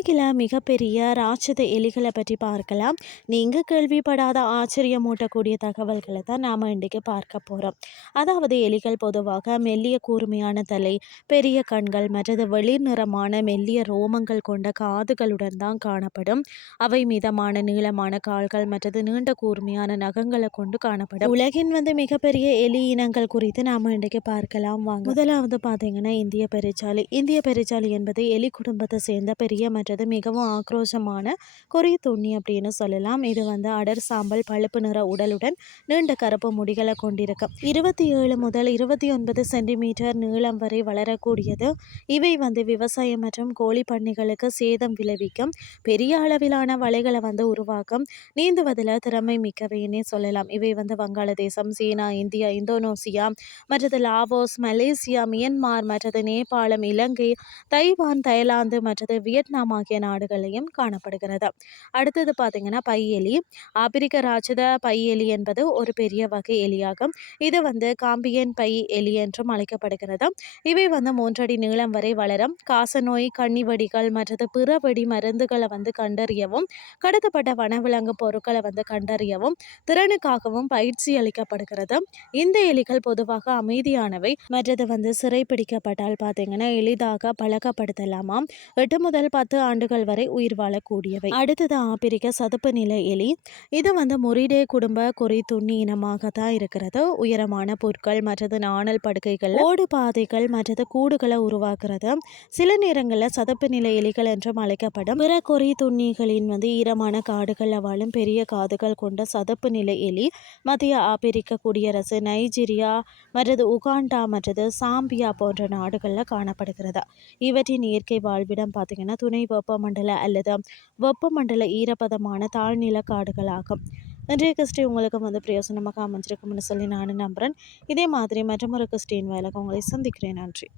மிகப்பெரிய ராட்சத எலிகளை பற்றி பார்க்கலாம். நீங்கள் கேள்விப்படாத ஆச்சரியமூட்டக்கூடிய தகவல்களை தான் நாம் இன்றைக்கு பார்க்க போகிறோம் அதாவது எலிகள் பொதுவாக மெல்லிய கூர்மையான தலை பெரிய கண்கள் மற்றது வெளிர் நிறமான மெல்லிய ரோமங்கள் கொண்ட காதுகளுடன் தான் காணப்படும். அவை மிதமான நீளமான கால்கள் மற்றது நீண்ட கூர்மையான நகங்களை கொண்டு காணப்படும். உலகின் வந்து மிகப்பெரிய எலி இனங்கள் குறித்து நாம் இன்றைக்கு பார்க்கலாம். வாங்க. முதலாவது பார்த்தீங்கன்னா இந்திய பெருச்சாலி இந்திய பெருச்சாலி என்பது எலி குடும்பத்தை சேர்ந்த பெரிய மற்றும் மற்றது மிகவும் ஆக்ரோஷமான கொரிய துண்ணி அப்படின்னு சொல்லலாம். இது வந்து அடர் சாம்பல் பழுப்பு நிற உடலுடன் நீண்ட கருப்பு முடிகளை கொண்டிருக்கும் இருபத்தி ஏழு முதல் இருபத்தி ஒன்பது சென்டிமீட்டர் நீளம் வரை வளரக்கூடியது. இவை வந்து விவசாயம் மற்றும் கோழி பண்ணைகளுக்கு சேதம் விளைவிக்கும் பெரிய அளவிலான வலைகளை வந்து உருவாக்கும் நீந்துவதில் திறமை மிக்கவைன்னே சொல்லலாம். இவை வந்து வங்காளதேசம் சீனா இந்தியா இந்தோனேசியா மற்றது லாவோஸ் மலேசியா மியன்மார் மற்றது நேபாளம் இலங்கை தைவான் தைலாந்து மற்றது வியட்நாம் ஆகிய நாடுகளையும் காணப்படுகிறது. அடுத்தது பார்த்தீங்கன்னா பையெலி ஆப்பிரிக்க ராட்சத பையெலி என்பது ஒரு பெரிய வகை எலியாகும். இது வந்து காம்பியன் பை எலி என்றும் அழைக்கப்படுகிறது. இவை வந்து மூன்றடி நீளம் வரை வளரும். காசநோய் கன்னிவடிகள் மற்றது பிற வெடி மருந்துகளை வந்து கண்டறியவும் கடத்தப்பட்ட வனவிலங்கு பொருட்களை வந்து கண்டறியவும் திறனுக்காகவும் பயிற்சி அளிக்கப்படுகிறது. இந்த எலிகள் பொதுவாக அமைதியானவை மற்றது வந்து சிறைப்பிடிக்கப்பட்டால் பார்த்தீங்கன்னா எளிதாக பழக்கப்படுத்தலாமா எட்டு முதல் பத்து ஆண்டுகள் வரை உயிர் வாழக்கூடியவை. அடுத்தது ஆப்பிரிக்க சதுப்பு நில எலி. இது வந்து முரிடே குடும்ப குறி துண்ணி இனமாக தான் இருக்கிறது. உயரமான புற்கள் மற்றது நாணல் படுக்கைகள் ஓடு பாதைகள் மற்றது கூடுகளை உருவாக்குறது. சில நேரங்களில் சதுப்பு நில எலிகள் என்றும் அழைக்கப்படும். பிற குறி துண்ணிகளின் வந்து ஈரமான காடுகளில் வாழும் பெரிய காதுகள் கொண்ட சதுப்பு நில எலி. மத்திய ஆப்பிரிக்க குடியரசு நைஜீரியா மற்றது உகாண்டா மற்றது சாம்பியா போன்ற நாடுகளில் காணப்படுகிறது. இவற்றின் இயற்கை வாழ்விடம் பார்த்தீங்கன்னா துணை வெப்பமண்டல அல்லது வெப்பமண்டல ஈரப்பதமான தாழ்நில காடுகளாகும். இன்றைய கிறிஸ்டி உங்களுக்கு வந்து பிரயோசனமாக அமைஞ்சிருக்கும்னு சொல்லி நான் நம்புகிறேன் இதே மாதிரி மற்றொரு கிறிஸ்டின் வேலைக்கு உங்களை சந்திக்கிறேன். நன்றி.